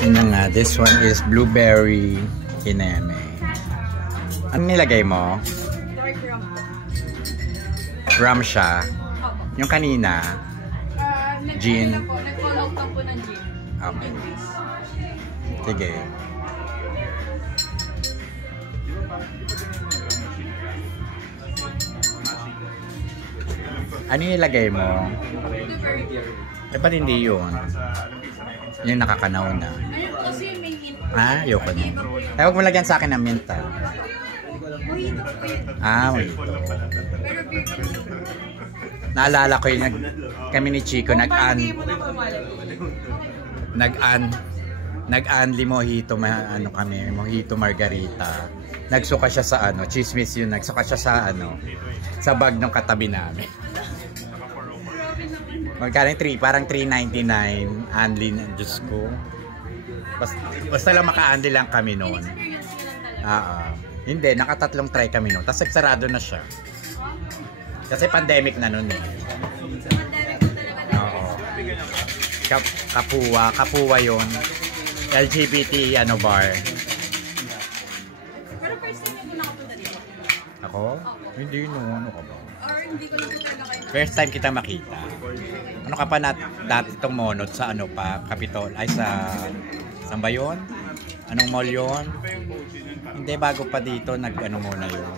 Yun na nga, this one is blueberry kineme. Ano nilagay mo? Dark rum. Rum siya. Opo. Yung kanina, gin. Nag-follow ka po ng gin. Okay. Sige. Ano nilagay mo? Eh, ba't hindi yun? Yung nakakanaw na. Ayun kasi may mint. Ayoko na. Eh, huwag mo lagyan sa akin ng mint, Mojito po yun. mojito. Pero beautiful. Naalala ko yung kami ni Chico, Kung hindi mo na pumalagay. nag-anli mojito, ano kami, mojito margarita. Nagsuka siya sa ano, chismis yun, nagsuka siya sa ano, sa bag ng katabi namin. Magkano yung 3? Parang 3.99 anli na, Diyos ko. Basta lang maka-anli lang kami noon. Experience ko lang talaga. Hindi, nakatatlong try kami noon. Tapos sarado na siya. Kasi pandemic na noon eh. Pandemic ko talaga. Oo. Kapuwa yon. LGBT bar. Pero first time ko nakapunta dito. Ako? Hindi no, ano ka ba? Or hindi ko lang po talaga kayo. First time kita makita. Ano ka pa dati itong monot sa ano pa, Capitol? Ay sa, saan ba yun? Anong mall yun? Hindi, bago pa dito, nag-ano muna yun.